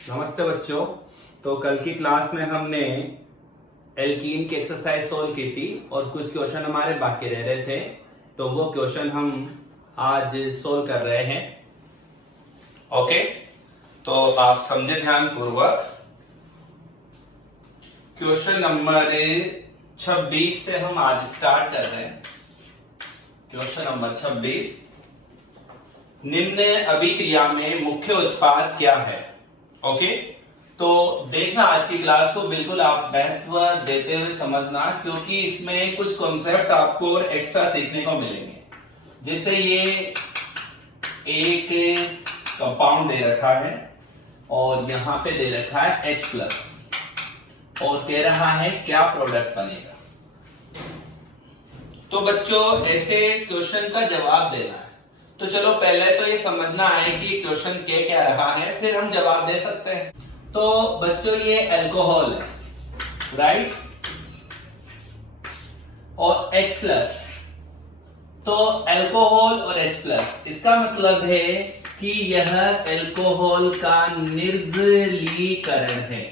नमस्ते बच्चों। तो कल की क्लास में हमने एल्कीन की एक्सरसाइज सोल्व की थी और कुछ क्वेश्चन हमारे बाकी रह रहे थे, तो वो क्वेश्चन हम आज सोल्व कर रहे हैं। ओके, तो आप समझे ध्यान पूर्वक। क्वेश्चन नंबर 26 से हम आज स्टार्ट कर रहे हैं। क्वेश्चन नंबर 26, निम्न अभिक्रिया में मुख्य उत्पाद क्या है? ओके, तो देखना आज की क्लास को बिल्कुल आप महत्व देते हुए समझना, क्योंकि इसमें कुछ कॉन्सेप्ट आपको और एक्स्ट्रा सीखने को मिलेंगे। जैसे ये एक कंपाउंड दे रखा है और यहां पे दे रखा है H+ और कह रहा है क्या प्रोडक्ट बनेगा। तो बच्चों ऐसे क्वेश्चन का जवाब देना है, तो चलो पहले तो ये समझना है कि क्वेश्चन क्या रहा है, फिर हम जवाब दे सकते हैं। तो बच्चों ये अल्कोहल है, राइट, और H+, तो अल्कोहल और H+, इसका मतलब है कि यह अल्कोहल का निर्जलीकरण है।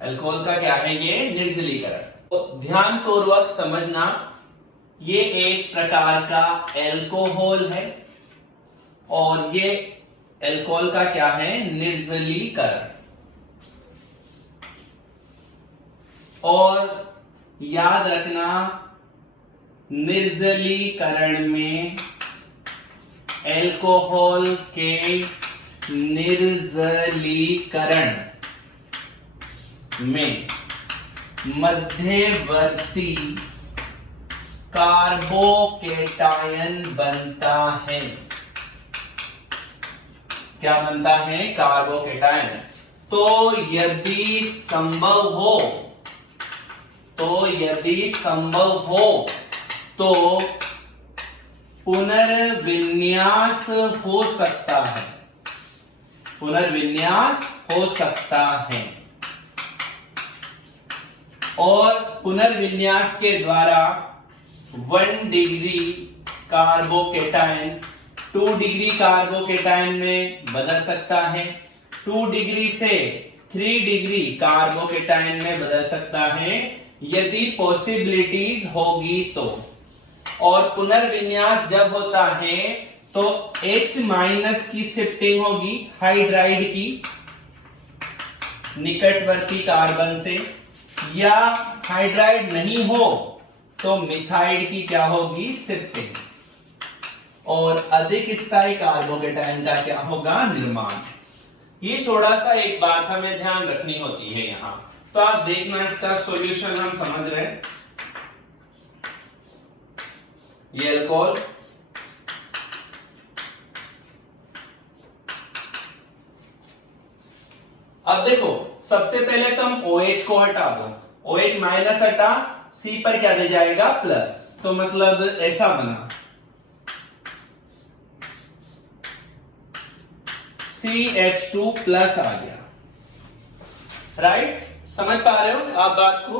अल्कोहल का क्या है? ये निर्जलीकरण। तो ध्यान पूर्वक समझना, ये एक प्रकार का अल्कोहल है और ये अल्कोहल का क्या है? निर्जलीकरण। और याद रखना, निर्जलीकरण में अल्कोहल के निर्जलीकरण में मध्यवर्ती कार्बोकेटायन बनता है। क्या बनता है? कार्बोकेटायन। तो यदि संभव हो तो पुनर्विन्यास हो सकता है। पुनर्विन्यास हो सकता है और पुनर्विन्यास के द्वारा 1 डिग्री कार्बोकेटायन 2 डिग्री कार्बोकेटायन में बदल सकता है, 2 डिग्री से 3 डिग्री कार्बोकेटायन में बदल सकता है, यदि पॉसिबिलिटीज होगी तो। और पुनर्विन्यास जब होता है तो H- की शिफ्टिंग होगी हाइड्राइड की निकटवर्ती कार्बन से, या हाइड्राइड नहीं हो तो मिथाइड की क्या होगी? शिफ्टिंग। और अधिक स्थायी कार्बोकेटायन का क्या होगा? निर्माण। ये थोड़ा सा एक बात हमें ध्यान रखनी होती है यहां, तो आप देखना इसका सॉल्यूशन हम समझ रहे हैं। ये अल्कोहल, अब देखो सबसे पहले तो हम OH को हटा दो, OH- हटा, C पर क्या दे जाएगा? प्लस। तो मतलब ऐसा बना CH2+ आ गया, राइट। समझ पा रहे हो आप बात को?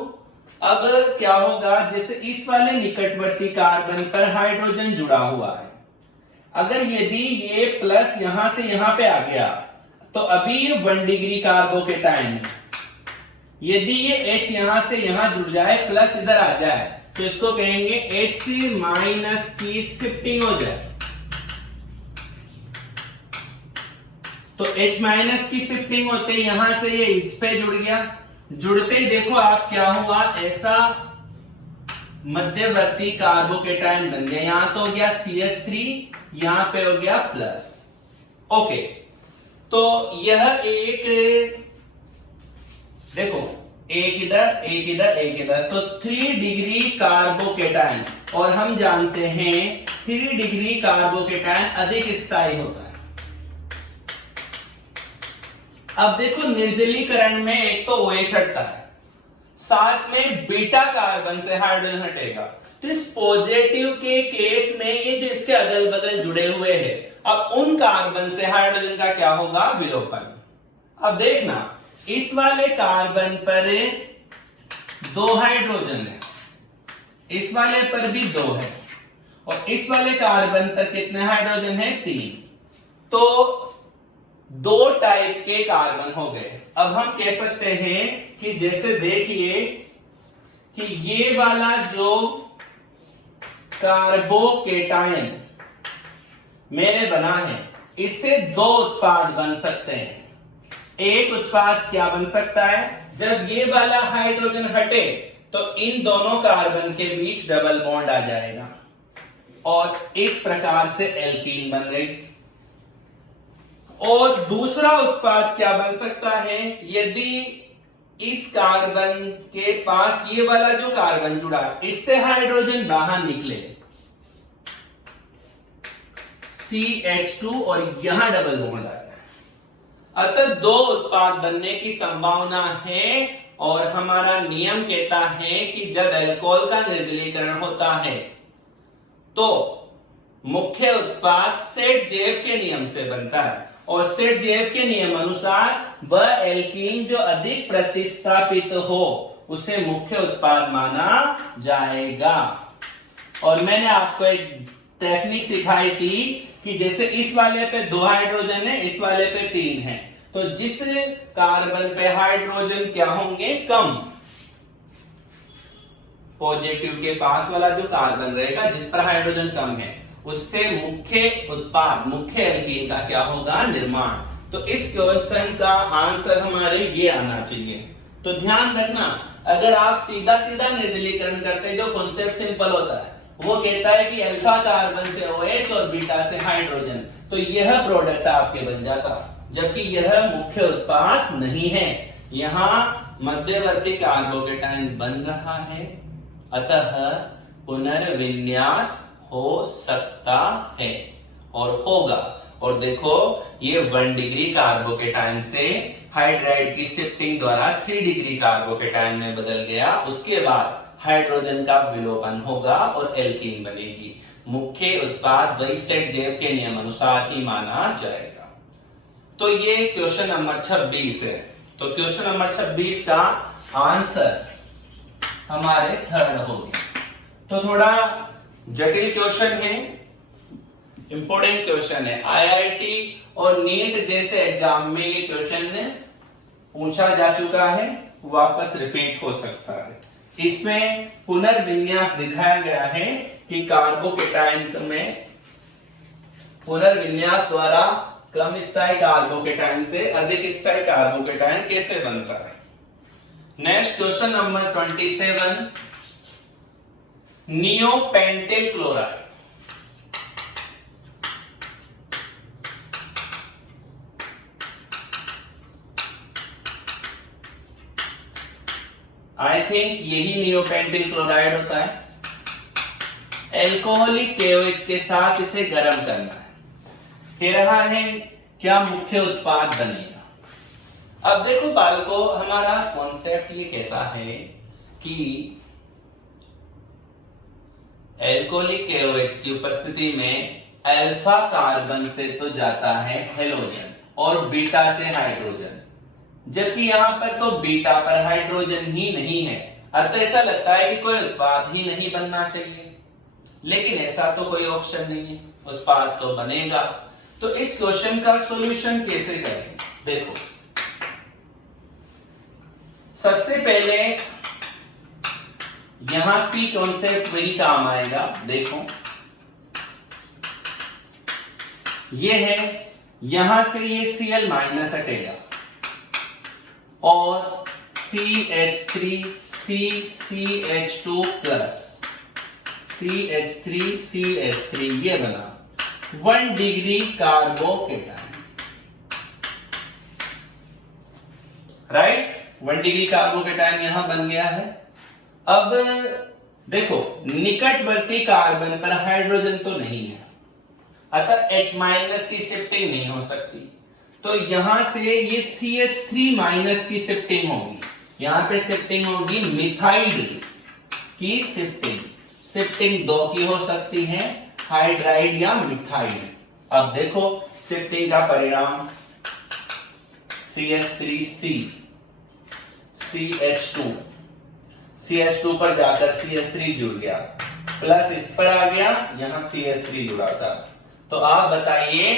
अब क्या होगा, जैसे इस वाले निकटवर्ती कार्बन पर हाइड्रोजन जुड़ा हुआ है, अगर यदि ये प्लस यहां से यहां पे आ गया तो अभी ये 1 डिग्री कार्बोकेटायन है। यदि ये H यहां से यहां जुड़ जाए, प्लस इधर आ जाए, तो इसको कहेंगे H- की शिफ्टिंग हो जाए। तो H- की शिफ्टिंग होते ही यहां से ये इस पे जुड़ गया, जुड़ते ही देखो आप क्या हुआ, ऐसा मध्यवर्ती कार्बोकेटायन बन गया। यहां तो हो गया CH3, यहां पे हो गया प्लस। ओके, तो यह एक, देखो एक इधर एक इधर एक इधर, तो 3 डिग्री कार्बोकेटायन, और हम जानते हैं 3 डिग्री कार्बोकेटायन अधिक स्थायी होता है। अब देखो निर्जलीकरण में एक तो OH हटता है, साथ में बीटा कार्बन से हाइड्रोजन हटेगा, तो इस पॉजिटिव के केस में ये जो इसके अगल बगल जुड़े हुए हैं, अब उन कार्बन से हाइड्रोजन का क्या होगा? विलोपन। अब देखना, इस वाले कार्बन पर 2 हाइड्रोजन है, इस वाले पर भी 2 है, और इस वाले कार्बन पर कितने हाइड्रोजन है? 3। तो दो टाइप के कार्बन हो गए। अब हम कह सकते हैं कि जैसे देखिए कि ये वाला जो कार्बोकेटायन मैंने बना है, इससे दो उत्पाद बन सकते हैं। एक उत्पाद क्या बन सकता है, जब ये वाला हाइड्रोजन हटे तो इन दोनों कार्बन के बीच डबल बॉन्ड आ जाएगा और इस प्रकार से एल्कीन बन गई। और दूसरा उत्पाद क्या बन सकता है, यदि इस कार्बन के पास ये वाला जो कार्बन जुड़ा, इससे हाइड्रोजन बाहर निकले, CH2 और यहां डबल बॉन्ड आ जाए, अतः दो उत्पाद बनने की संभावना है। और हमारा नियम कहता है कि जब अल्कोहल का निर्जलीकरण होता है तो मुख्य उत्पाद सेट-जेफ के नियम से बनता है और सेट-जेफ के नियम अनुसार वह एल्कीन जो अधिक प्रतिस्थापित हो उसे मुख्य उत्पाद माना जाएगा। और मैंने आपको एक टेक्निक सिखाई थी कि जैसे इस वाले पे 2 हाइड्रोजन है, इस वाले पे 3 है, तो जिस कार्बन पे हाइड्रोजन क्या होंगे, कम, पॉजिटिव के पास वाला जो कार्बन रहेगा जिस पर हाइड्रोजन कम है, उससे मुख्य उत्पाद, मुख्य एल्कीन का क्या होगा, निर्माण। तो इस क्वेश्चन का आंसर हमारे ये आना चाहिए। तो ध्यान रखना, अगर आप सीधा सीधा निर्जलीकरण करते, जो कॉन्सेप्ट सिंपल होता है, वो कहता है कि अल्फा कार्बन से OH और बीटा से हाइड्रोजन, तो यह प्रोडक्ट आपके बन जाता, जबकि यह मुख्य उत्पाद नहीं है। यहां मध्यवर्ती कार्बोकेटायन बन रहा है, अतः पुनर्विन्यास हो सकता है और होगा। और देखो ये 1 डिग्री कार्बोकेटायन से हाइड्राइड की शिफ्टिंग द्वारा 3 डिग्री कार्बोकेटायन में बदल गया, उसके बाद हाइड्रोजन का विलोपन होगा और एल्कीन बनेगी। मुख्य उत्पाद वही सेट-जेफ के नियम अनुसार ही माना जाएगा। तो ये क्वेश्चन नंबर 26 है। तो क्वेश्चन नंबर 26 का आंसर हमारे थर्ड हो गया। तो थोड़ा जटिल क्वेश्चन है, इंपॉर्टेंट क्वेश्चन है। IIT और नीट जैसे एग्जाम में ये क्वेश्चन पूछा जा चुका है, वापस रिपीट हो सकता है। इसमें पुनर्विन्यास दिखाया गया है कि कार्बोकेटायन में पुनर्विन्यास द्वारा कम स्थायी कार्बोकेटायन से अधिक स्थायी कार्बोकेटायन कैसे बनता है। Next question number 27, neopentyl chloride. I think यही नियोपेंटिल क्लोराइड होता है। एल्कोहलिक KOH के साथ इसे गर्म करना है, कह रहा है क्या मुख्य उत्पाद बनेगा। अब देखो बालको, हमारा कॉन्सेप्ट ये कहता है कि एल्कोहलिक KOH की उपस्थिति में अल्फा कार्बन से तो जाता है हेलोजन और बीटा से हाइड्रोजन, जबकि यहां पर तो बीटा पर हाइड्रोजन ही नहीं है, अतः ऐसा लगता है कि कोई उत्पाद ही नहीं बनना चाहिए। लेकिन ऐसा तो कोई ऑप्शन नहीं है, उत्पाद तो बनेगा। तो इस क्वेश्चन का सॉल्यूशन कैसे करेंगे, देखो सबसे पहले यहां की कॉन्सेप्ट वही काम आएगा। देखो ये है, यहां से ये Cl माइनस हटेगा और CH3 CH2 प्लस CH3 ये बना 1 degree carbocation, right. 1 degree carbocation यहां बन गया है। अब देखो निकटवर्ती कार्बन पर हाइड्रोजन तो नहीं है, अतः H माइनस की शिफ्टिंग नहीं हो सकती, तो यहां से ये CH3 माइनस की शिफ्टिंग होगी, यहां पे शिफ्टिंग होगी मिथाइल की शिफ्टिंग 2 की हो सकती है, हाइड्राइड या मिथाइल। अब देखो शिफ्टिंग का परिणाम CH3C CH2 पर जाकर CH3 जुड़ गया, प्लस इस पर आ गया, यहां CH3 जुड़ा था। तो आप बताइए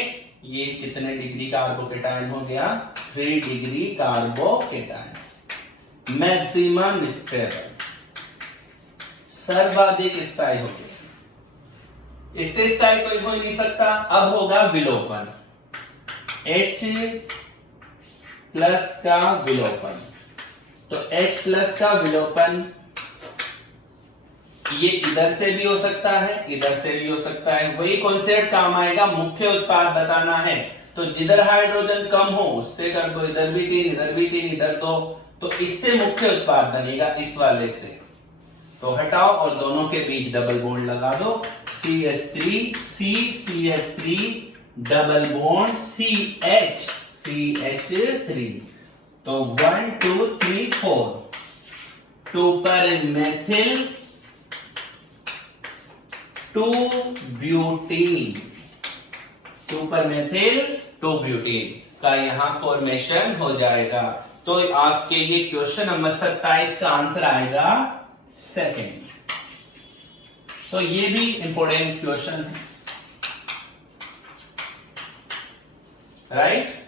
ये कितने डिग्री कार्बोकेटायन हो गया? 3 डिग्री कार्बोकेटायन। मैक्सिमम स्टेबल, सर्वाधिक स्थायी हो गया। इससे स्थायी कोई हो ही नहीं सकता। अब होगा विलोपन, H प्लस का विलोपन। तो H प्लस का विलोपन ये इधर से भी हो सकता है, इधर से भी हो सकता है। वही कॉन्सेप्ट काम आएगा, मुख्य उत्पाद बताना है तो जिधर हाइड्रोजन कम हो उससे कर दो, इधर भी 3, इधर भी 3, इधर तो इससे मुख्य उत्पाद बनेगा इस वाले से। तो हटाओ और दोनों के बीच डबल बॉन्ड लगा दो, CH3 CH3 double bond CH3। तो 1 2 3 4 2 पर मेथिल 2 ब्यूटीन, 2 पर मेथिल 2 ब्यूटीन का यहां फॉर्मेशन हो जाएगा। तो आपके ये क्वेश्चन नंबर 27 का आंसर आएगा सेकंड। तो ये भी इंपॉर्टेंट क्वेश्चन है, राइट।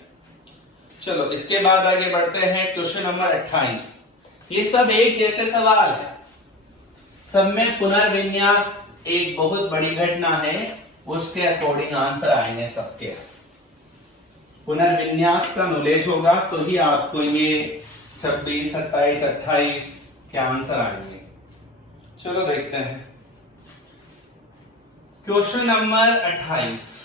चलो इसके बाद आगे बढ़ते हैं क्वेश्चन नंबर 28। ये सब एक जैसे सवाल है, सब में पुनर्विन्यास एक बहुत बड़ी घटना है, उसके अकॉर्डिंग आंसर आएंगे सबके। पुनर्विन्यास का नॉलेज होगा तो ही आपको ये 26, 27, 28 के आंसर आएंगे। चलो देखते हैं क्वेश्चन नंबर 28।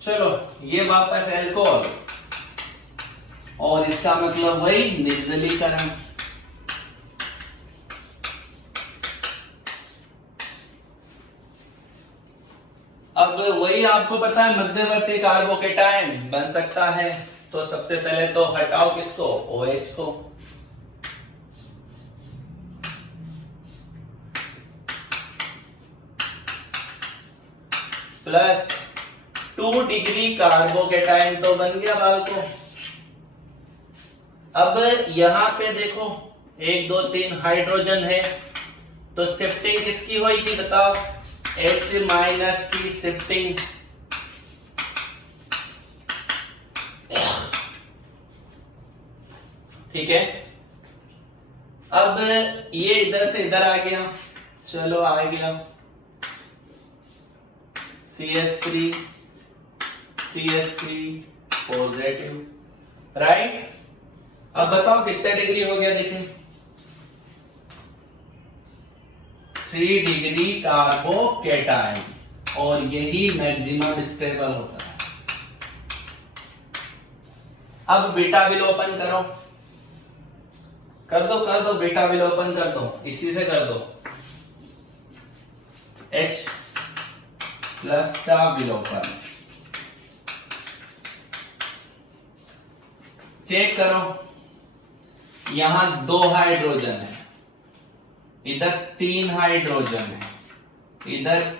चलो ये वापस एल्कोहल और इसका मतलब वही निर्जलीकरण। अब वही आपको पता है मध्यवर्ती कार्बोकेटायन बन सकता है। तो सबसे पहले तो हटाओ किसको? OH को। प्लस 2 डिग्री कार्बोकेटायन तो बन गया बाल को। अब यहां पे देखो 1 2 3 हाइड्रोजन है, तो शिफ्टिंग किसकी होगी बताओ? H माइनस की शिफ्टिंग। ठीक है, अब ये इधर से इधर आ गया, चलो आ गया CH3 पॉजिटिव, राइट। अब बताओ कितने डिग्री हो गया? देखें 3 डिग्री कार्बोकेटायन, और यही मैक्सिमम स्टेबल होता है। अब बीटा विलोपन करो, कर दो बेटा विलोपन कर दो, इसी से कर दो। H प्लस का विलोपन चेक करो, यहां 2 हाइड्रोजन है, इधर 3 हाइड्रोजन है, इधर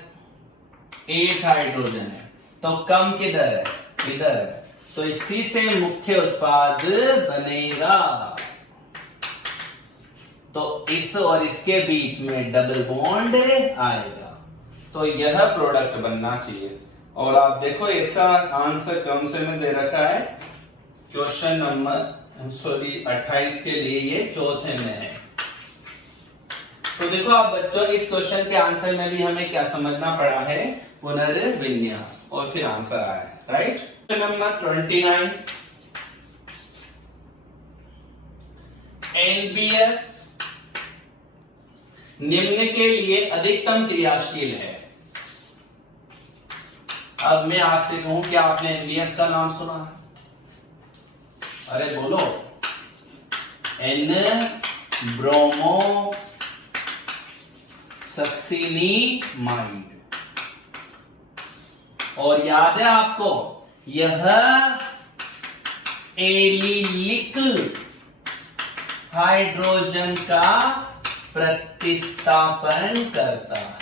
1 हाइड्रोजन है, तो कम किधर है? इधर है। तो इसी से मुख्य उत्पाद बनेगा। तो इस और इसके बीच में डबल बॉन्ड आएगा, तो यह प्रोडक्ट बनना चाहिए। और आप देखो इसका आंसर कौन से में दे रखा है? क्वेश्चन नंबर 28 के लिए ये चौथे में है। तो देखो आप बच्चों, इस क्वेश्चन के आंसर में भी हमें क्या समझना पड़ा है? पुनर्विन्यास, और फिर आंसर आया है, राइट। क्वेश्चन नंबर 29, NBS निम्न के लिए अधिकतम क्रियाशील है। अब मैं आपसे कहूं कि आपने NBS का नाम सुना है? अरे बोलो, N ब्रोमो सक्सिनिमाइड। और याद है आपको, यह एलिलिक हाइड्रोजन का प्रतिस्थापन करता है।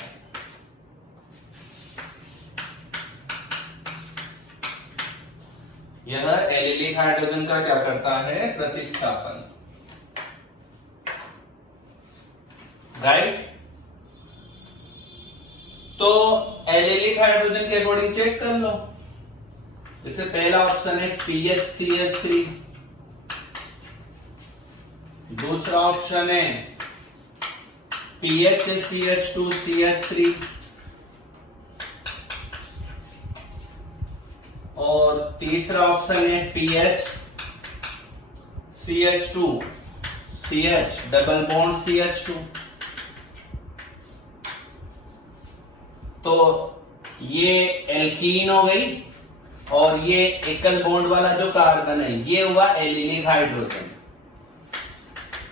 यह एलिलिक हाइड्रोजन का क्या करता है, प्रतिस्थापन, राइट। तो एलिलिक हाइड्रोजन के अकॉर्डिंग चेक कर लो। जैसे पहला ऑप्शन है PHCH3, दूसरा ऑप्शन है PHCH2CH3 और तीसरा ऑप्शन है PHCH2CH डबल बॉन्ड CH2। तो ये एल्कीन हो गई और ये एकल बॉन्ड वाला जो कार्बन है ये हुआ एलिलिक हाइड्रोजन,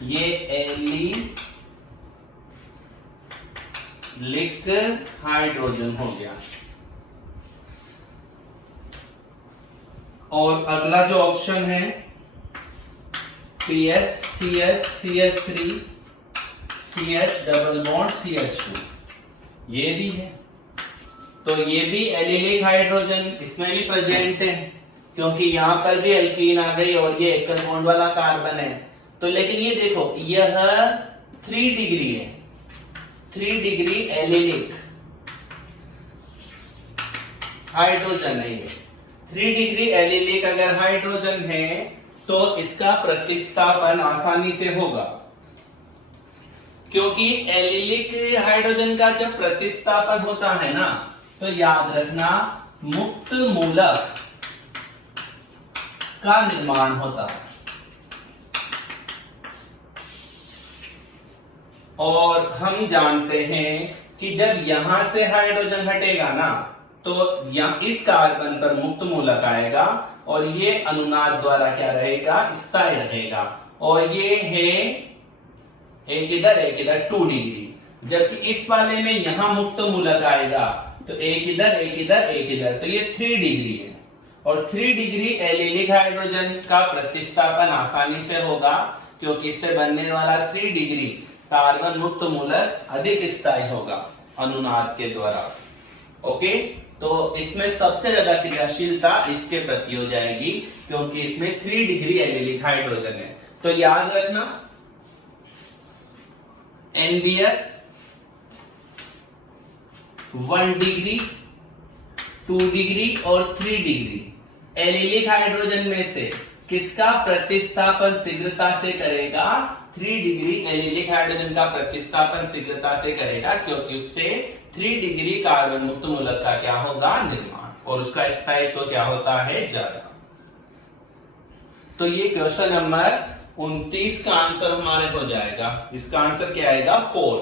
ये एलिलिक हाइड्रोजन हो गया। और अगला जो ऑप्शन है PHCH CH3CH double bond CH2 ये भी है। तो ये भी एलिलिक हाइड्रोजन इसमें भी प्रेजेंट है, क्योंकि यहां पर भी एल्कीन आ गई और ये एकल बॉन्ड वाला कार्बन है। तो लेकिन ये देखो यह 3 डिग्री है, 3 डिग्री एलिलिक हाइड्रोजन है ये। 3 डिग्री एलिलिक अगर हाइड्रोजन है तो इसका प्रतिस्थापन आसानी से होगा, क्योंकि एलिलिक हाइड्रोजन का जब प्रतिस्थापन होता है ना तो याद रखना मुक्त मूलक का निर्माण होता है। और हम जानते हैं कि जब यहां से हाइड्रोजन हटेगा ना तो इस कार्बन पर मुक्त मूलक आएगा और ये अनुनाद द्वारा क्या रहेगा, स्थायी रहेगा। और ये है एक इधर 2 डिग्री, जबकि इस वाले में यहां मुक्त मूलक आएगा तो एक इधर एक इधर एक इधर, तो ये 3 डिग्री है। और 3 डिग्री एलिलिक हाइड्रोजन का प्रतिस्थापन आसानी से होगा, क्योंकि इससे बनने वाला 3 डिग्री कार्बन मुक्त मूलक अधिक स्थायी होगा अनुनाद के द्वारा। ओके, तो इसमें सबसे ज्यादा क्रियाशीलता इसके प्रति हो जाएगी, क्योंकि इसमें 3 डिग्री एलिलिक हाइड्रोजन है। तो याद रखना NBS 1 डिग्री, 2 डिग्री और 3 डिग्री एलिलिक हाइड्रोजन में से किसका प्रतिस्थापन शीघ्रता से करेगा, 3 डिग्री एलिलिक हाइड्रोजन का प्रतिस्थापन शीघ्रता से करेगा, क्योंकि उससे 3 डिग्री कार्बन मुक्त मूलक का क्या होगा, निर्माण, और उसका स्थायित्व क्या होता है, ज्यादा। तो ये क्वेश्चन नंबर 29 का आंसर हमारे हो जाएगा। इसका आंसर क्या आएगा, 4।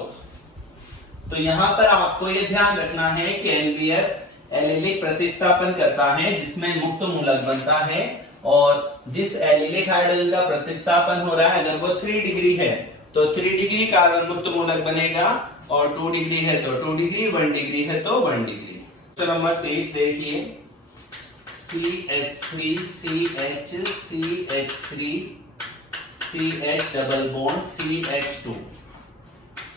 तो यहां पर आपको ये ध्यान रखना है कि NBS एलिलिक प्रतिस्थापन करता है जिसमें मुक्त मूलक बनता है, और जिस एलिलिक हाइड्रोजन का प्रतिस्थापन हो रहा है अगर वो 3 डिग्री है तो 3 डिग्री कार्बन मुक्त मूलक बनेगा, और 2 डिग्री है तो 2 डिग्री, 1 डिग्री है तो 1 डिग्री। तो नंबर 23 देखिए, CH3 CH CH3 CH double bond CH2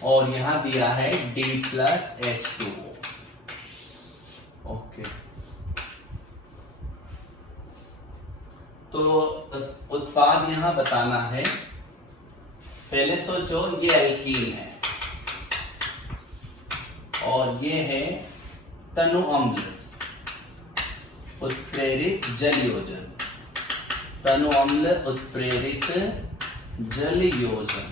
और यहां दिया है D+H2O। ओके, तो उत्पाद यहां बताना है। पहले सोचो ये एल्कीन है और ये है तनु अम्ल उत्प्रेरित जल योजन, तनु अम्ल उत्प्रेरित जल योजन।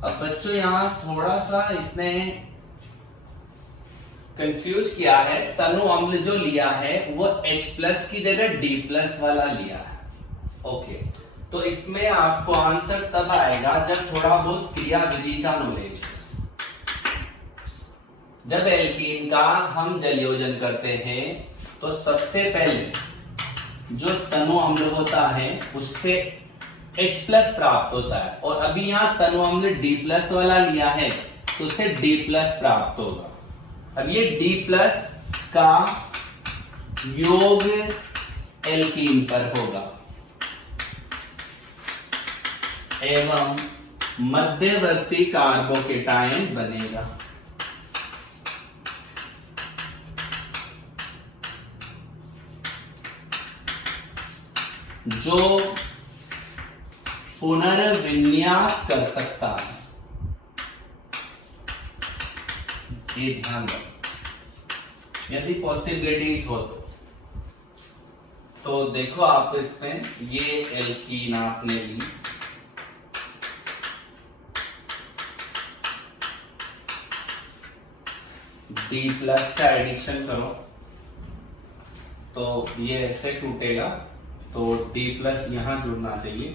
अब बच्चों यहां थोड़ा सा इसने कंफ्यूज किया है, तनु अम्ल जो लिया है वो H+ की जगह D+ वाला लिया है। ओके, तो इसमें आपको आंसर तब आएगा जब थोड़ा बहुत क्रियाविधि का नॉलेज है। जब एल्कीन का हम जलयोजन करते हैं तो सबसे पहले जो तनु अम्ल होता है उससे H+ प्राप्त होता है, और अभी यहां तनु अम्ल D+ वाला लिया है तो उससे D+ प्राप्त होगा। अब ये D+ का योग एल्कीन पर होगा एवं मध्यवर्ती कार्बोकेटायन बनेगा। जो पुनर्विन्यास कर सकता है, ये ध्यान रखो, यदि पॉसिबिलिटीज हो तो देखो आप इसमें ये एल्कीन आपने ली, D प्लस का एडिशन करो तो ये ऐसे टूटेगा, तो D प्लस यहां जुड़ना चाहिए,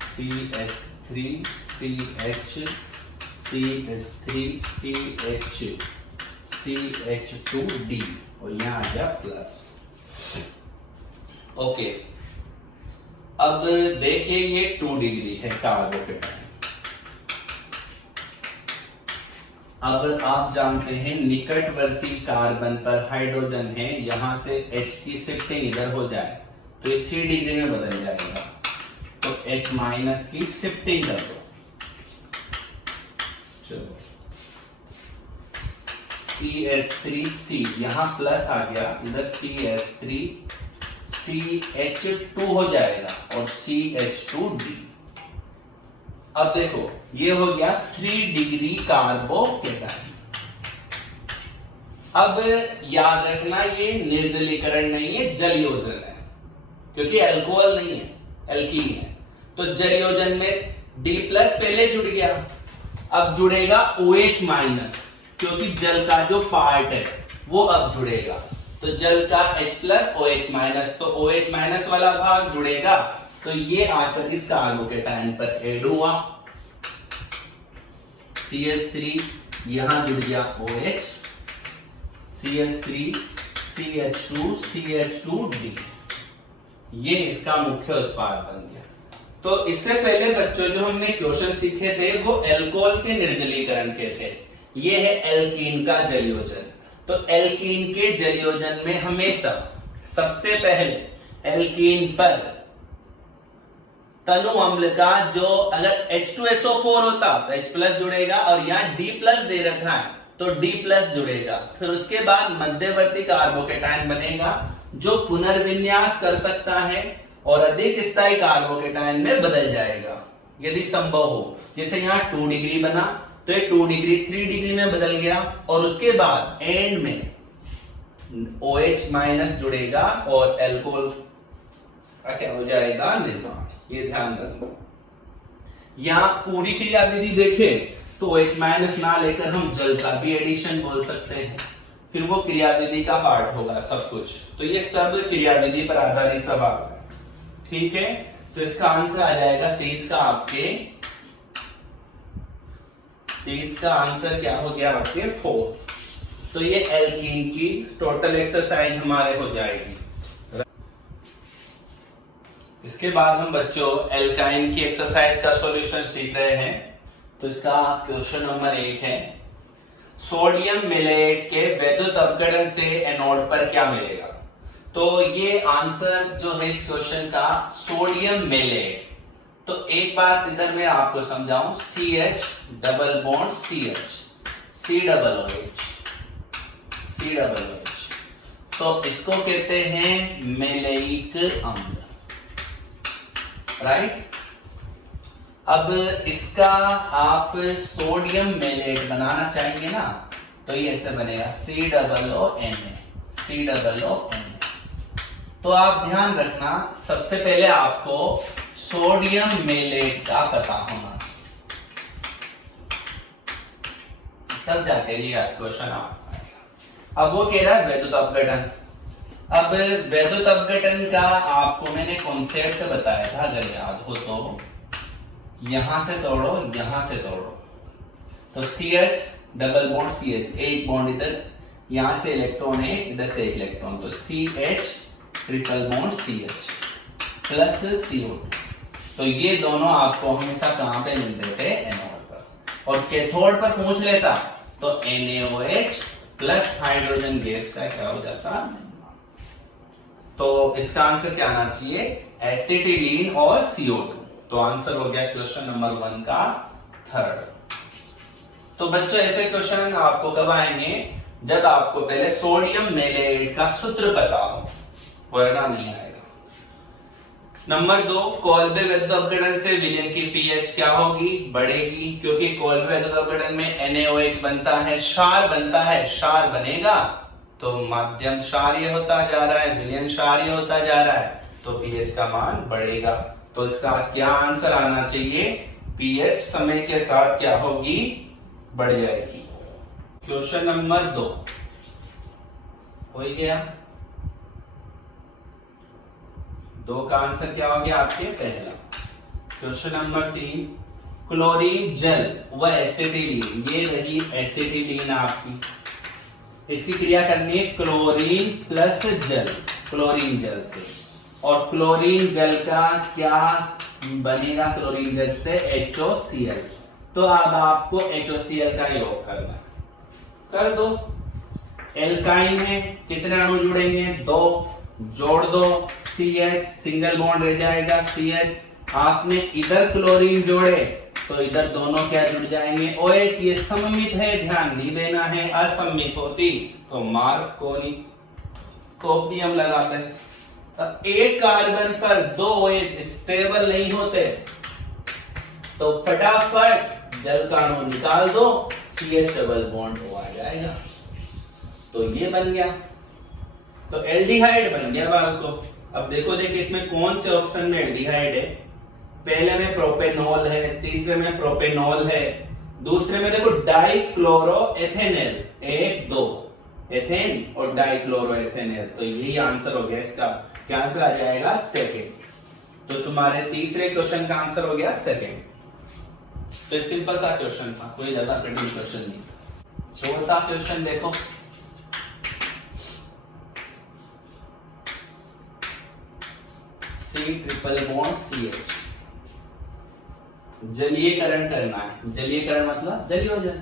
CH3 CH CH3 CH CH2D और यहां आ गया प्लस। ओके, अब देखिए ये 2 डिग्री है कार्बोकेटाइन। अब आप जानते हैं निकटवर्ती कार्बन पर हाइड्रोजन है, यहां से H की शिफ्टिंग इधर हो जाए तो ये 3 डिग्री में बदल जाएगा, तो H माइनस की शिफ्टिंग कर दो। चलो CH3C यहां प्लस आ गया, इधर CH3 CH2 हो जाएगा और CH2D। अब देखो ये हो गया 3 डिग्री कार्बोकेटाइन। अब याद रखना ये निर्जलीकरण नहीं है, जलयोजन है, क्योंकि अल्कोहल नहीं है, एल्कीन है। तो जलयोजन में D प्लस पहले जुड़ गया, अब जुड़ेगा OH माइनस, क्योंकि जल का जो पार्ट है वो अब जुड़ेगा, तो जल का H प्लस OH माइनस, तो OH माइनस वाला भाग जुड़ेगा, तो ये आकर इस कार्बोकेटाइन पर ऐड हुआ। CH3 यहां जुड़ गया OH, CH3 CH2 CH2D, ये इसका मुख्य उत्पाद बन गया। तो इससे पहले बच्चों जो हमने क्वेश्चन सीखे थे वो अल्कोहल के निर्जलीकरण के थे, ये है एल्कीन का जलयोजन। तो एल्कीन के जलयोजन में हमेशा सबसे पहले एल्कीन पर तनु अम्ल का जो अगर H2SO4 होता तो H प्लस जुड़ेगा, और यहाँ D प्लस दे रखा है तो D प्लस जुड़ेगा। फिर उसके बाद मध्यवर्ती कार्बोकेटाइन बनेगा जो पुनर्विन्यास कर सकता है और अधिक स्थायी कार्बोकेटाइन में बदल जाएगा यदि संभव हो। जैसे यहाँ 2 डिग्री बना तो ये 2 डिग्री 3 डिग्री में बदल गया, और उसके बाद एंड में OH माइनस जुड़ेगा और एल्कोहल का क्या हो जाएगा, निर्माण। ये ध्यान रखना। यहां पूरी क्रियाविधि देखें तो OH माइनस ना लेकर हम जल का भी एडिशन बोल सकते हैं, फिर वो क्रियाविधि का पार्ट होगा सब कुछ। तो ये सब क्रियाविधि पर आधारित सवाल है, ठीक है। तो इसका आंसर आ जाएगा 23 का, आपके 23 का आंसर क्या हो गया आपके 4। तो ये एल्कीन की टोटल एक्सरसाइज हमारे हो जाएगी। इसके बाद हम बच्चों एल्काइन की एक्सरसाइज का सॉल्यूशन सीख रहे हैं। तो इसका क्वेश्चन नंबर 1 है, सोडियम मेलेट के वैद्युत अपघटन से एनोड पर क्या मिलेगा। तो ये आंसर जो है इस क्वेश्चन का सोडियम मेलेट। तो एक बात इधर मैं आपको समझाऊं, CH double bond CH C double OH C double OH, तो इसको कहते हैं मेलेइक अम्ल, राइट। अब इसका आप सोडियम मेलेट बनाना चाहेंगे ना, तो ये ऐसे बनेगा COONA C डबल ONA। तो आप ध्यान रखना, सबसे पहले आपको सोडियम मेलेट का पता होना चाहिए, तब जाके ये क्वेश्चन आएगा। अब वो कह रहा है वैद्युत अपघटन। अब वैद्युत अपघटन का आपको मैंने कॉन्सेप्ट बताया था, अगर याद हो तो, यहां से तोड़ो यहां से तोड़ो, तो CH डबल बॉन्ड CH, एक बॉन्ड इधर, यहां से इलेक्ट्रॉन है, इधर से एक इलेक्ट्रॉन, तो CH triple bond CH plus CO2। तो ये दोनों आपको हमेशा कहां पे मिलते थे, एनोड पर। और कैथोड पर पूछ लेता तो NaOH प्लस हाइड्रोजन गैस का क्या हो जाता। तो इसका आंसर क्या आना चाहिए, एसिटिलीन और CO2। तो आंसर हो गया क्वेश्चन नंबर 1 का 3rd। तो बच्चों ऐसे क्वेश्चन आपको कब आएंगे, जब आपको पहले सोडियम मेलेट का सूत्र पता हो, वरना नहीं आएगा। नंबर 2, कोल्बे विद्युत अपघटन से विलयन की पीएच क्या होगी? बढ़ेगी, क्योंकि कोल्बे विद्युत अपघटन में NaOH बनता है, क्षार बनता है, क्षार बनेगा तो माध्यम क्षारीय होता जा रहा है, विलयन क्षारीय होता जा रहा है, तो पीएच का मान बढ़ेगा। तो इसका क्या आंसर आना चाहिए? पीएच समय के साथ क्या होगी? बढ़ जाएगी। क्वेश्चन नंबर 2 हो गया। 2 का आंसर क्या हो गया आपके? पहला। क्वेश्चन नंबर 3, क्लोरीन जल व एसिटिलीन, ये रही एसिटिलीन आपकी, इसकी क्रिया करनी है क्लोरीन प्लस जल, क्लोरीन जल से, और क्लोरीन जल का क्या बनेगा? क्लोरीन जल से HOCl। तो अब आपको HOCl का योग करना है, कर दो। एल्काइन है, कितने अणु जुड़ेंगे? 2, जोड़ दो CH, सिंगल बॉन्ड रह जाएगा CH। आपने इधर क्लोरीन जोड़े तो इधर दोनों क्या जुड़ जाएंगे? OH। ये सममित है, ध्यान नहीं देना है, असममित होती तो मार्क कोनी हम लगाते हैं। अब एक कार्बन पर 2 OH स्टेबल नहीं होते तो फटाफट जल का अणु निकाल दो, CH डबल बॉन्ड O आ जाएगा। तो ये बन गया, तो एल्डिहाइड बन गया बालको। अब देखो इसमें कौन से ऑप्शन में एल्डिहाइड है? पहले में प्रोपेनॉल है, तीसरे में प्रोपेनॉल है, दूसरे में देखो डाइक्लोरोएथेनॉल, 1 2 एथेन और डाइक्लोरोएथेनॉल। तो यही आंसर हो गया इसका। क्या आंसर आ जाएगा? सेकंड। तो तुम्हारे तीसरे क्वेश्चन का आंसर हो गया सेकंड। तो सिंपल सा क्वेश्चन था, कोई ज्यादा कठिन क्वेश्चन नहीं। चौथा क्वेश्चन देखो, C ट्रिपल बॉन्ड CH, जलीयकरण करना है। जलीयकरण मतलब जल योजन,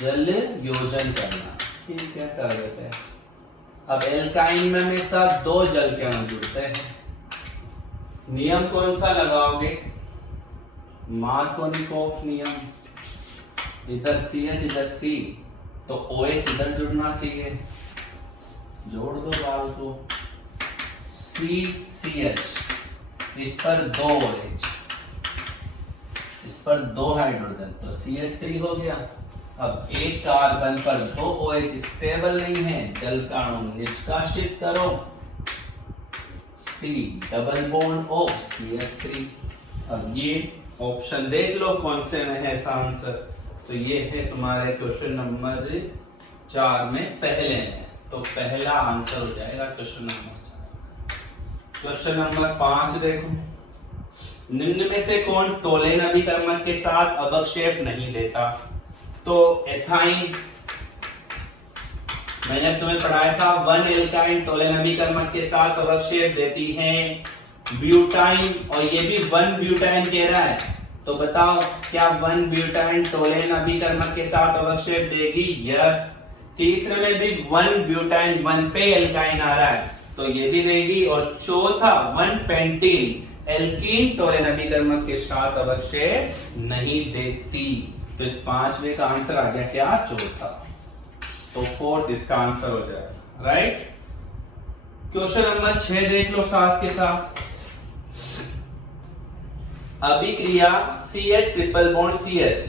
जल योजन करना। ठीक है, कर देते हैं। अब एल्काइन में हमेशा 2 जल के अणु जुड़ते हैं। नियम कौन सा लगाओगे? मार्कोनिकोफ नियम। इधर CH इधर C, तो OH इधर जुड़ना चाहिए, जोड़ दो बाल को। CCH, इस पर 2 OH, इस पर 2 हाइड्रोजन, तो CH3 हो गया। अब एक कार्बन पर 2 OH स्टेबल नहीं है, जल का अणु निष्कासित करो, C double bond O CH3। अब ये ऑप्शन देख लो कौन से में है इसका आंसर। तो ये है तुम्हारे क्वेश्चन नंबर 4 में, पहले में। तो पहला आंसर हो जाएगा क्वेश्चन नंबर 4। क्वेश्चन नंबर 5 देखो, निम्न में से कौन टोलेन अभिकर्मक के साथ अवक्षेप नहीं देता? तो एथाइन, मैंने तुम्हें पढ़ाया था 1 एल्काइन टोलेन अभिकर्मक के साथ अवक्षेप देती है। ब्यूटाइन, और ये भी 1 ब्यूटाइन कह रहा है, तो बताओ क्या 1 ब्यूटाइन टोलेन अभिकर्मक के साथ अवक्षेप देगी? यस। तीसरे में भी 1 ब्यूटाइन, 1 पे एल्काइन आ रहा है, तो ये भी देगी। और चौथा 1 पेंटीन एल्कीन टोलेन अभिकर्मक के साथ अवक्षेप नहीं देती। तो इस 5वें का आंसर आ गया क्या? चौथा। तो 4th इसका आंसर हो जाएगा, राइट। क्वेश्चन नंबर 6 देख लो साथ के साथ। अभिक्रिया CH ट्रिपल बॉन्ड CH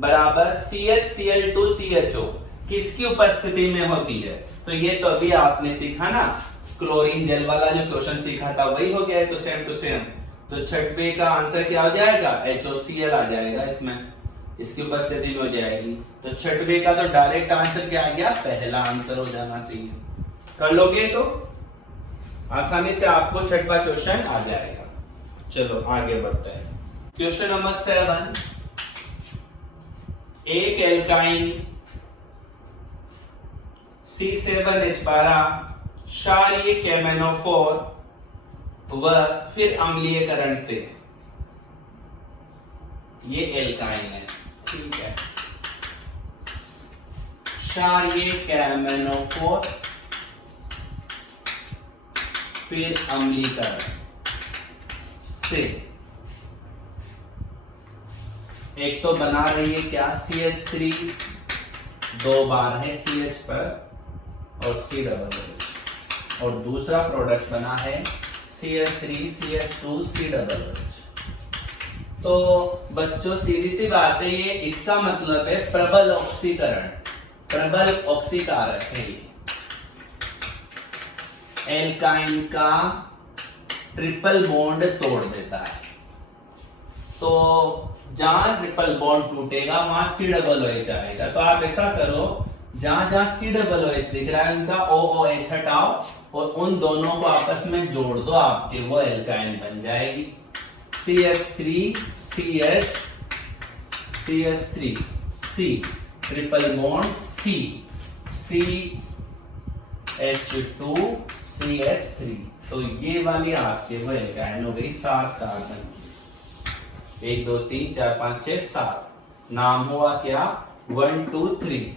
बराबर CHCl2CHO किसकी उपस्थिति में होती है? तो ये तो अभी आपने सीखा ना, क्लोरीन जल वाला जो क्वेश्चन सीखा था वही हो गया है, तो सेम टू सेम। तो 6वें का आंसर क्या हो जाएगा? HOCl आ जाएगा, इसमें इसकी उपस्थिति में हो जाएगी। तो 6वें का तो डायरेक्ट आंसर क्या आ गया? पहला आंसर हो जाना चाहिए। कर लोगे तो आसानी से आपको 6वां क्वेश्चन आ जाएगा। चलो आगे बढ़ते हैं। क्वेश्चन नंबर 7, एक एल्काइन C7H12 क्षारीय KMnO4 व फिर अम्लीयकरण से, ये एल्काइन है, ठीक है, क्षारीय KMnO4 फिर अम्लीकरण से एक तो बना रही है क्या? CH3, 2 बार है CH पर और C डबल, और दूसरा प्रोडक्ट बना है CH3CH2COOH। तो बच्चों सीधी सी बात है, ये इसका मतलब है प्रबल ऑक्सीकरण, प्रबल ऑक्सीकारक है ये। एल्काइन का ट्रिपल बॉन्ड तोड़ देता है। तो जहां ट्रिपल बॉन्ड टूटेगा वहां COOH आएगा। तो आप ऐसा करो, जहां जहां COOH दिख रहा है उनका OOH हटाओ और उन दोनों को आपस में जोड़ दो, आपके वो एल्काइन बन जाएगी। CH3 triple bond CH2CH3। तो ये वाली आपके वो एल्काइन हो गई 7 कार्बन। 1 2 3 4 5 6 7। नाम हुआ क्या? 1 2 3।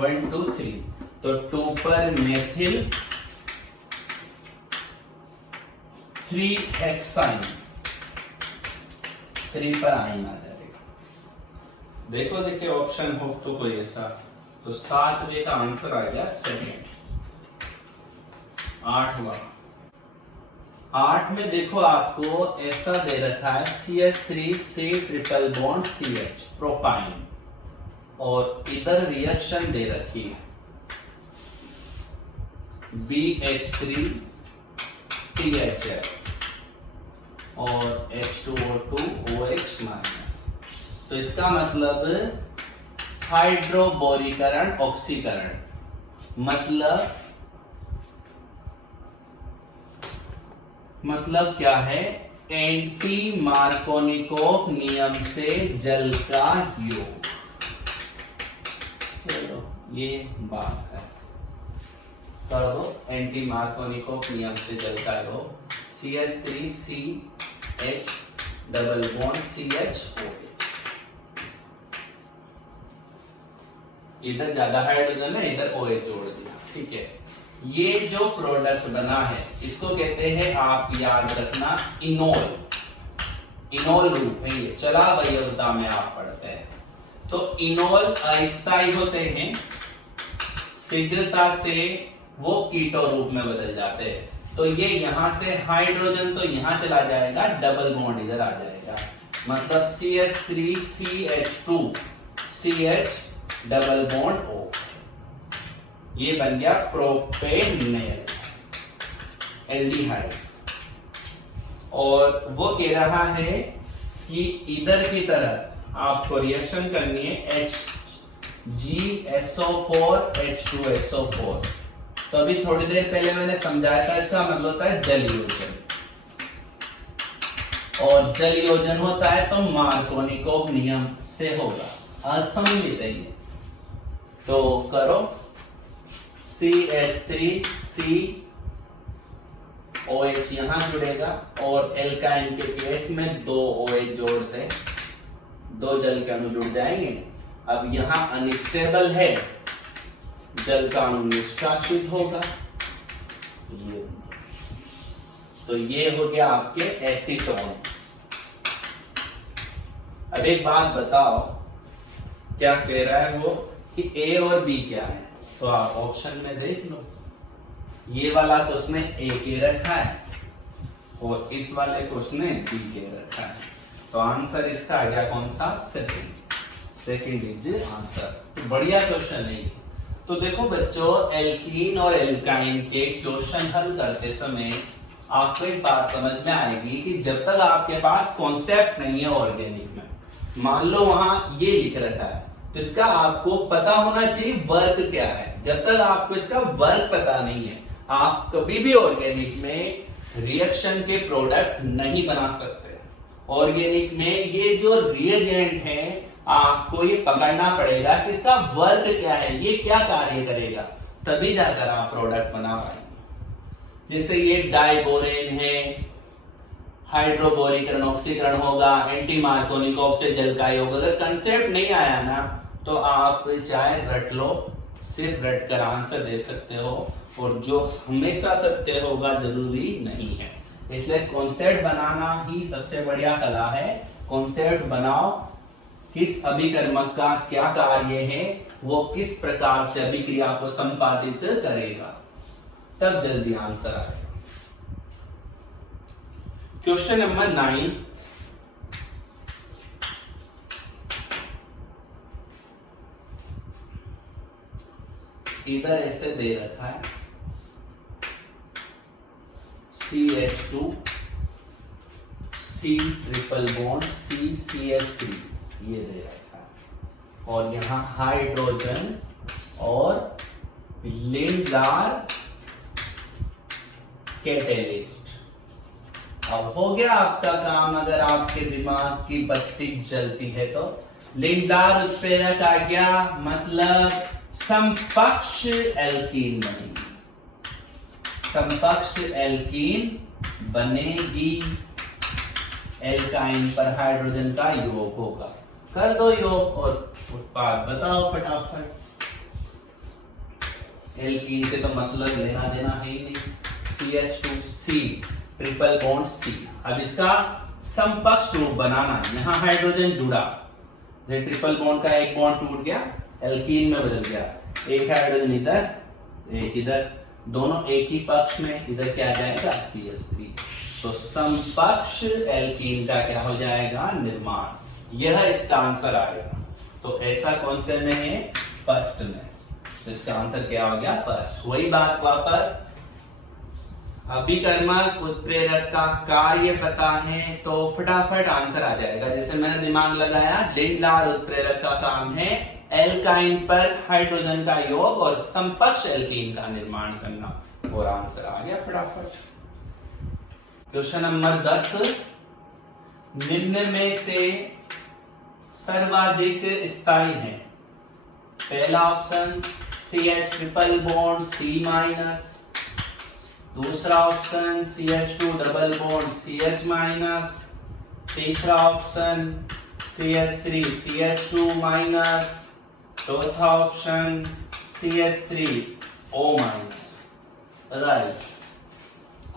1 2 3। तो 2 पर मेथिल, 3 हेक्साइन, 3 पर आइन आ जाएगा। देखो देखिए ऑप्शन हो तो कोई ऐसा, तो 7वें का आंसर आ गया सेकेंड। 8वां, 8 में देखो आपको ऐसा दे रखा है CH3C triple bond CH propyne, और इधर रिएक्शन दे रखी है BH3THF और H2O2OH माइनस। तो इसका मतलब हाइड्रोबोरीकरण ऑक्सीकरण, मतलब क्या है? एंटी मार्कोनिकोव नियम से जल का योग। चलो ये बात है, कर दो। एंटी मार्कोनिकोव नियम से जल का योग CH3CH डबल बॉन्ड CHOH। इधर ज्यादा हाइड्रोजन है, इधर OH जोड़ दिया, ठीक है। ये जो प्रोडक्ट बना है इसको कहते हैं, आप याद रखना, इनोल। इनोल रूप है ये, चला वयवता में आप पढ़ते हैं। तो इनोल अस्थायी होते हैं, शीघ्रता से वो कीटो रूप में बदल जाते हैं। तो ये यहां से हाइड्रोजन तो यहां चला जाएगा, डबल बॉन्ड इधर आ जाएगा, मतलब CH3CH2CH डबल बॉन्ड O। ये बन गया प्रोपेनेल एल्डिहाइड। और वो कह रहा है कि इधर की तरफ आपको रिएक्शन करनी है HgSO4H2SO4। तो अभी थोड़ी देर पहले मैंने समझाया था, इसका मतलब होता है जल योजन, और जल योजन होता है तो मार्कोनिकोव नियम से होगा, असममित है ये। तो करो, CH3COH यहां जुड़ेगा, और एल्काइन के केस में 2 OH जोड़ दे, 2 जल के अणु जुड़ जाएंगे। अब यहां अनस्टेबल है, जल का अणु निष्कासित होगा, तो ये हो गया आपके एसीटोन। अब एक बात बताओ, क्या कह रहा है वो कि A और B क्या है? तो आप ऑप्शन में देख लो, ये वाला तो उसने A के रखा है और इस वाले को उसने B के रखा है। तो आंसर इसका आ गया कौन सा? Second is answer. तो बढ़िया क्वेश्चन है। तो देखो बच्चों, एल्कीन और एल्काइन के क्वेश्चन हल करते समय आपको एक बात समझ में आएगी कि जब तक आपके पास कॉन्सेप्ट नहीं है ऑर्गेनिक में, मान लो वहां ये लिख रखा है, तो इसका आपको पता होना चाहिए वर्क क्या है। जब तक आपको इसका वर्क पता नहीं है, आप कभी भी ऑर्गेनिक में रिएक्शन के प्रोडक्ट नहीं बना सकते। ऑर्गेनिक में ये जो रिएजेंट है, आपको ये पकड़ना पड़ेगा कि इसका वर्क क्या है, ये क्या कार्य करेगा, तभी जाकर आप प्रोडक्ट बना पाएंगे। जैसे ये डाइबोरेन है, हाइड्रोबोरीकरण ऑक्सीकरण होगा, एंटी मार्कोनिकोव से जल का योग। अगर कंसेप्ट नहीं आया ना, तो आप चाहे रट लो, सिर्फ रट कर आंसर दे सकते हो, और जो हमेशा सत्य होगा जरूरी नहीं है। इसलिए कॉन्सेप्ट बनाना ही सबसे बढ़िया कला है। कॉन्सेप्ट बनाओ, किस अभिकर्मक का क्या कार्य है, वो किस प्रकार से अभिक्रिया को संपादित करेगा। तब जल्दी आंसर आएगा। क्वेश्चन नंबर 9, इधर ऐसे दे रखा है CH2 C triple bond CCS3, ये दे रखा है, और यहां हाइड्रोजन और लिंडार कैटेलिस्ट। अब हो गया आपका काम, अगर आपके दिमाग की बत्ती जलती है तो। लिंडार उत्प्रेरक आ गया, मतलब समपक्ष एल्कीन बनेगी, समपक्ष एल्कीन बनेगी। एल्काइन पर हाइड्रोजन का योग होगा। कर दो योग और उत्पाद बताओ फटाफट। एल्कीन से तो मतलब लेना देना है ही नहीं। CH2C triple bond C। अब इसका समपक्ष रूप बनाना है। यहां हाइड्रोजन जुड़ा, ट्रिपल बॉन्ड का एक बॉन्ड टूट गया, एल्कीन में बदल गया। एक हाइड्रोजन इधर, एक इधर, दोनों एक ही पक्ष में, इधर क्या जाएगा CH3। तो समपक्ष एल्कीन का क्या हो जाएगा निर्माण। यह इसका आंसर आएगा। तो ऐसा कौन से में है, फर्स्ट में। तो इसका आंसर क्या हो गया, फर्स्ट। वही बात वापस, अभिकर्मक उत्प्रेरक का कार्य पता है तो फटाफट आंसर आ जाएगा। जैसे मैंने दिमाग लगाया, लिंडार उत्प्रेरक का काम है एल्काइन पर हाइड्रोजन का योग और समपक्ष एल्कीन का निर्माण करना, और आंसर आ गया फटाफट। क्वेश्चन नंबर 10, निम्न में से सर्वाधिक स्थायी है। पहला option CH triple bond C-, दूसरा option CH2 double bond CH-, तीसरा ऑप्शन CH3 CH2-, चौथा ऑप्शन CH3O-। राइट।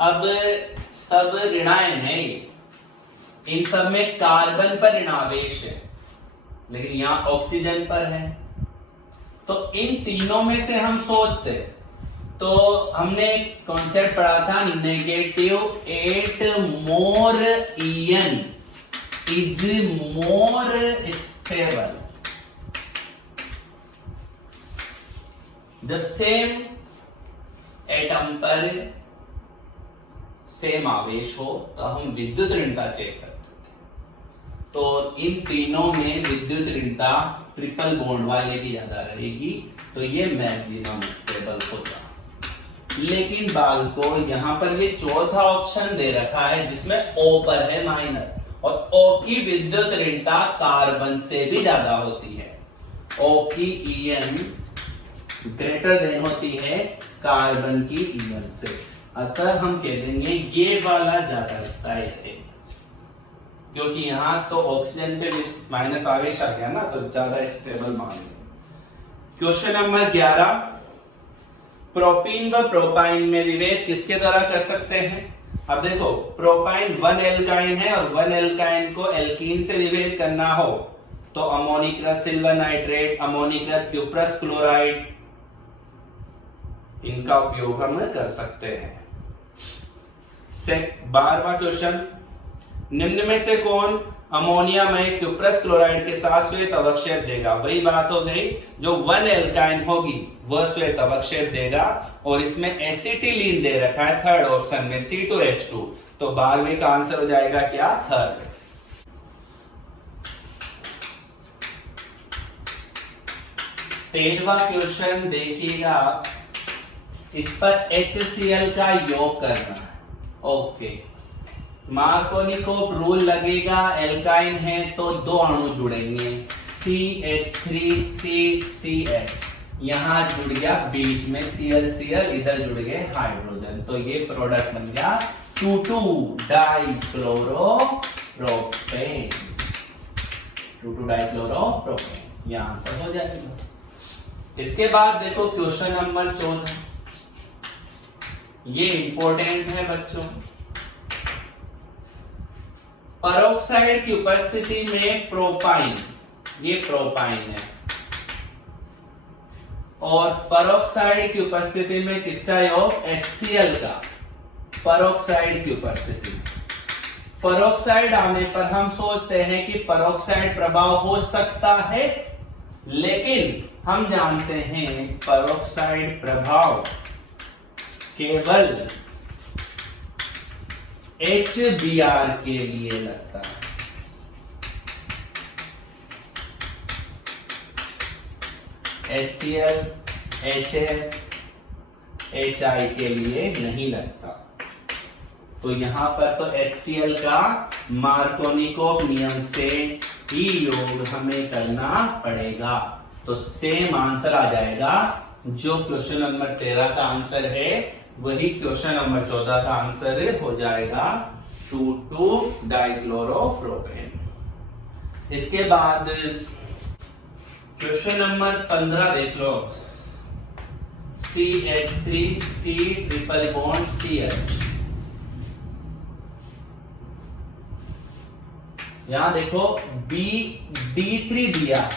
अब सब ऋणायन है, इन सब में कार्बन पर ऋणावेश है, लेकिन यहां ऑक्सीजन पर है। तो इन तीनों में से हम सोचते, तो हमने कॉन्सेप्ट पढ़ा था, -8 more En is more stable। जब सेम एटम पर सेम आवेश हो तो हम विद्युत ऋणता चेक करते थे। तो इन तीनों में विद्युत ऋणता ट्रिपल बॉन्ड वाले की ज्यादा रहेगी, तो ये मैक्सिमम स्टेबल होगा। लेकिन बाल को यहां पर ये चौथा ऑप्शन दे रखा है जिसमें O पर है माइनस, और O की विद्युत ऋणता कार्बन से भी ज्यादा होती है। O की En ग्रेटर देन होती है कार्बन की En से, अतः हम कह देंगे ये वाला ज्यादा स्थायी है, क्योंकि यहां तो ऑक्सीजन पे भी माइनस आवेश आ गया ना, तो ज्यादा स्टेबल मानेंगे। क्वेश्चन नंबर 11, प्रोपीन व प्रोपाइन में विभेद किसके द्वारा कर सकते हैं। अब देखो, प्रोपाइन 1 एल्काइन है और 1 एल्काइन को एल्कीन से विभेद करना हो तो अमोनिकृत सिल्वर नाइट्रेट, अमोनिकृत क्यूप्रस क्लोराइड, इनका उपयोग हम कर सकते हैं। 12वां क्वेश्चन, निम्न में से कौन अमोनिया में क्यूप्रस क्लोराइड के साथ श्वेत अवक्षेप देगा। वही बात हो गई, जो 1 एल्काइन होगी वह श्वेत अवक्षेप देगा, और इसमें एसिटिलीन दे रखा है थर्ड ऑप्शन में C2H2, तो 12वें का आंसर हो जाएगा क्या, थर्ड। 13वां क्वेश्चन देखिएगा, इस पर HCl का योग करना है। ओके, मार्कोनिकोव रूल लगेगा, एल्काइन है तो 2 अणु जुड़ेंगे, CH3CCH, यहां जुड़ गया बीच में Cl, इधर जुड़ गए हाइड्रोजन, तो ये प्रोडक्ट बन गया 2,2-डाइक्लोरोप्रोपेन। 2,2-डाइक्लोरोप्रोपेन, यहां सब हो जाएगा। इसके बाद देखो क्वेश्चन नंबर 14, ये इंपॉर्टेंट है बच्चों। पेरोक्साइड की उपस्थिति में प्रोपाइन, ये प्रोपाइन है, और पेरोक्साइड की उपस्थिति में किसका योग? HCl का, पेरोक्साइड की उपस्थिति में। पेरोक्साइड आने पर हम सोचते हैं कि पेरोक्साइड प्रभाव हो सकता है, लेकिन हम जानते हैं पेरोक्साइड प्रभाव केवल HBr के लिए लगता है। HCl, HF, HI के लिए नहीं लगता। तो यहां पर तो HCl का मार्कोनिकोव नियम से ही योग हमें करना पड़ेगा। तो सेम आंसर आ जाएगा, जो क्वेश्चन नंबर 13 का आंसर है वही क्वेश्चन नंबर 14 का आंसर हो जाएगा, 2,2-डाइक्लोरोप्रोपेन। इसके बाद क्वेश्चन नंबर 15 देख लो, CH3C ट्रिपल बॉन्ड CH। यहां देखो BD3 दिया,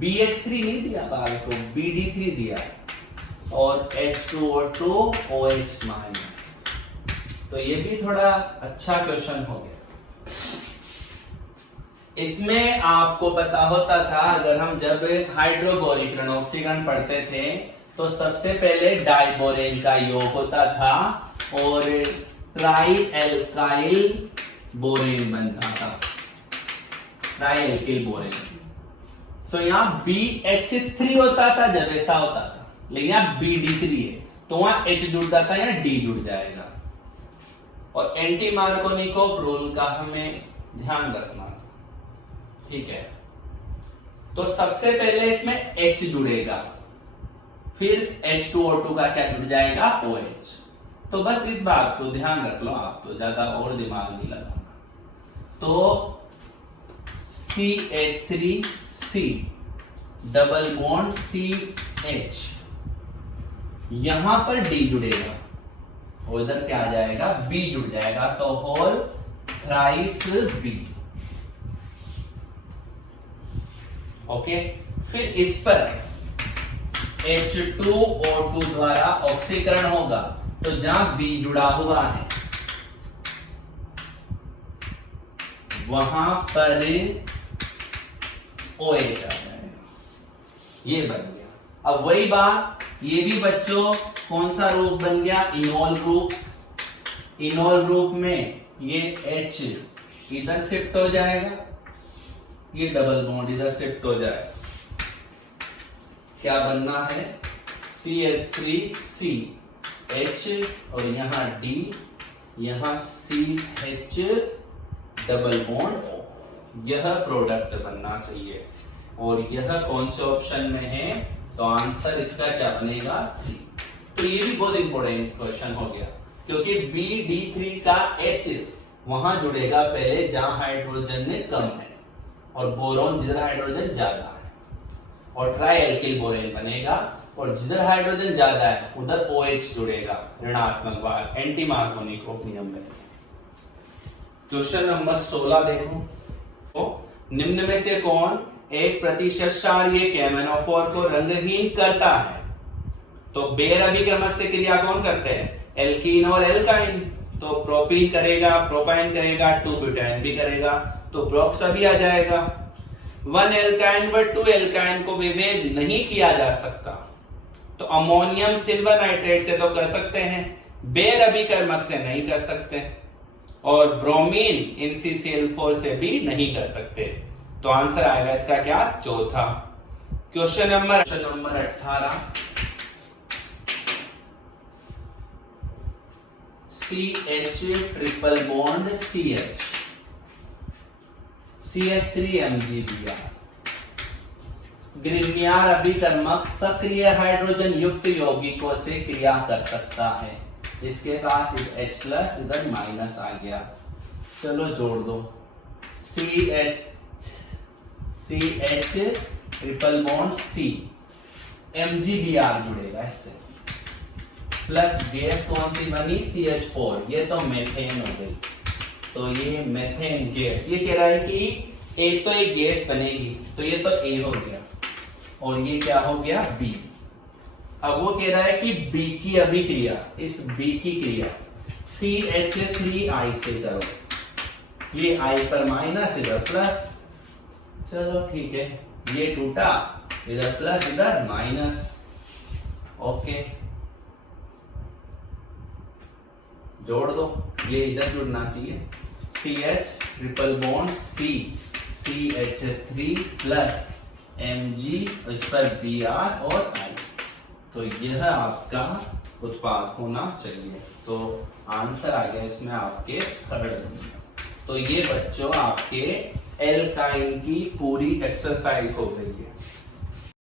BH3 नहीं दिया बाल को, BD3 दिया और H2O2 OH माइनस। तो ये भी थोड़ा अच्छा क्वेश्चन हो गया। इसमें आपको पता होता था, अगर हम जब हाइड्रोबोरिक ऋणोक्सीकरण पढ़ते थे तो सबसे पहले डाइबोरेन का योग होता था और ट्राई एल्काइल बोरेन बनता था, ट्राई एल्किल बोरेन। तो यहाँ BH3 होता था जब ऐसा होता था, लेकिन यहाँ BD3 है तो वहां H जुड़ता था, यहाँ D जुड़ जाएगा। और एंटी मार्कोनिकोव रूल का हमें ध्यान रखना था, ठीक है। तो सबसे पहले इसमें H जुड़ेगा, फिर H2O2 का क्या जुड़ जाएगा? OH। तो बस इस बात को ध्यान रख लो आप, तो ज्यादा और दिमाग नहीं लगाना। तो CH3C डबल बॉन्ड CH, यहां पर D जुड़ेगा और इधर क्या आ जाएगा? B जुड़ जाएगा, तो होल थ्राइस B। ओके, फिर इस पर H2O2 द्वारा ऑक्सीकरण होगा, तो जहां B जुड़ा हुआ है वहां पर OH आ जाएगा, ये बन गया। अब वही बात, ये भी बच्चों कौन सा रूप बन गया? इनोल रूप। इनोल रूप में ये H इधर शिफ्ट हो जाएगा, ये डबल बॉन्ड इधर शिफ्ट हो जाएगा। क्या बनना है? CH3CH और यहां D, यहां CH डबल बॉन्ड O। यह प्रोडक्ट बनना चाहिए और यह कौन से ऑप्शन में है? तो आंसर इसका क्या बनेगा? 3। तो ये भी बहुत इंपॉर्टेंट क्वेश्चन हो गया, क्योंकि BD3 का H वहां जुड़ेगा पहले जहां हाइड्रोजन ने कम है और बोरोन जिधर हाइड्रोजन ज्यादा है, और ट्राई एल्किल बोरेन बनेगा और जिधर हाइड्रोजन ज्यादा है उधर OH जुड़ेगा, ऋणात्मक वाहक, एंटी मार्कोनिकोव नियम में। क्वेश्चन नंबर 16 देखो, तो निम्न में से कौन एक प्रतिशत क्षारीय केमेनोफोर को रंगहीन करता है? तो बेर अभिक्रमक से क्रिया कौन करते हैं? एल्कीन और एल्काइन। तो प्रोपीन करेगा, प्रोपाइन करेगा, 2-ब्यूटाइन भी करेगा, तो प्रोक्स भी आ जाएगा। 1 एल्काइन व 2 एल्काइन को विभेद नहीं किया जा सकता, तो अमोनियम सिल्वर नाइट्रेट से तो कर सकते हैं, बेर अभिकर्मक से नहीं कर सकते, और ब्रोमीन NCCl4 से भी नहीं कर सकते। तो आंसर आएगा इसका क्या? चौथा। Question number 18, CH triple bond CH, CH3MgBr। ग्रिग्नियर अभिकर्मक सक्रिय हाइड्रोजन युक्त यौगिकों से क्रिया कर सकता है। इसके पास H+ इधर माइनस आ गया, चलो जोड़ दो। CH triple bond C, MgBr जुड़ेगा इससे, प्लस गैस कौन सी बनी? CH4, ये तो मेथेन हो गई। तो ये मेथेन गैस, ये कह रहा है कि एक तो एक गैस बनेगी, तो ये तो A हो गया, और ये क्या हो गया बी। अब वो कह रहा है कि बी की अभिक्रिया, इस बी की क्रिया CH3I से करो, ये I पर माइनस इधर प्लस, चलो ठीक है, ये टूटा, इधर प्लस इधर माइनस, ओके जोड़ दो, ये इधर जुड़ना चाहिए, CH triple bond C CH3 plus Mg, इस पर Br और I, तो यह आपका उत्पाद होना चाहिए। तो आंसर आ गया इसमें आपके थर्ड। तो ये बच्चों आपके एल्काइन की पूरी एक्सरसाइज हो गई है।